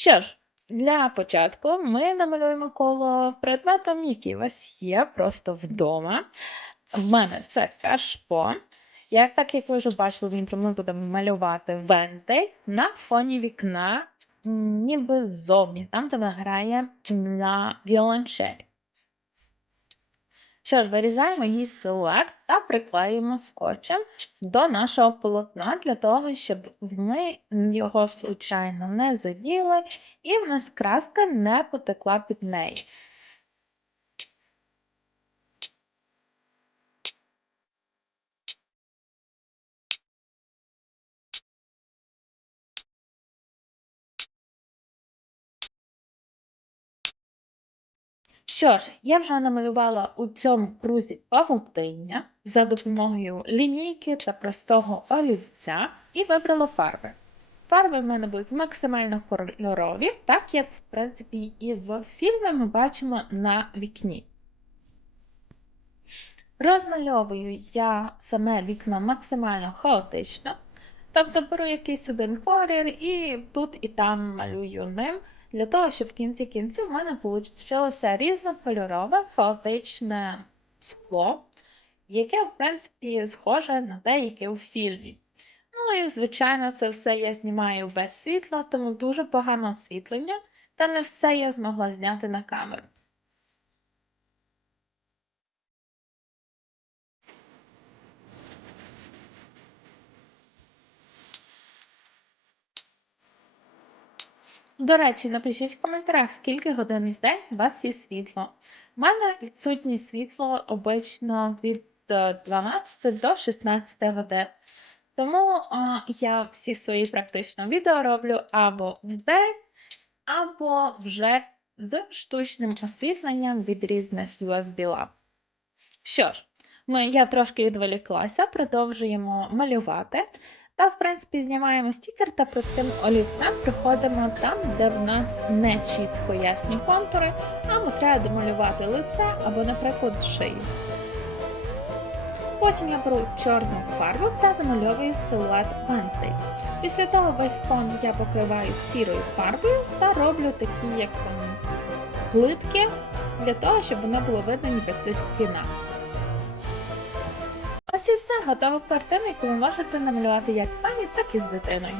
Що ж, для початку ми намалюємо коло предметом, який у вас є просто вдома. В мене це кашпо. Як так, як ви вже бачили, він ми будемо малювати Wednesday на фоні вікна, ніби ззовні, там, це награє грає на віолончелі. Що ж, вирізаємо її силует та приклеїмо скотчем до нашого полотна для того, щоб ми його случайно не заділи і в нас краска не потекла під неї. Що ж, я вже намалювала у цьому крузі павутиння за допомогою лінійки та простого олівця і вибрала фарби. Фарби в мене будуть максимально кольорові, так як, в принципі, і в фільмі ми бачимо на вікні. Розмальовую я саме вікно максимально хаотично, тобто беру якийсь один колір і тут і там малюю ним, для того, щоб в кінці кінців в мене вийшлося різнокольорове фаотичне скло, яке, в принципі, схоже на те, яке у фільмі. Ну і, звичайно, це все я знімаю без світла, тому дуже погане освітлення, та не все я змогла зняти на камеру. До речі, напишіть в коментарях, скільки годин в день у вас є світло. У мене відсутнє світло обично від е, 12 до 16 годин. Тому а, я всі свої практично відео роблю або вдень, або вже з штучним освітленням від різних USB ламп. Що ж, ми, я трошки відволіклася, продовжуємо малювати. Та, в принципі, знімаємо стікер та простим олівцем приходимо там, де в нас не чітко ясні контури, або треба домалювати лице, або, наприклад, шию. Потім я беру чорну фарбу та замальовую силует Wednesday. Після того весь фон я покриваю сірою фарбою та роблю такі як плитки для того, щоб воно було видно, ніби це стіна. Ось і все, готова картина, яку ви можете намалювати як самі, так і з дитиною.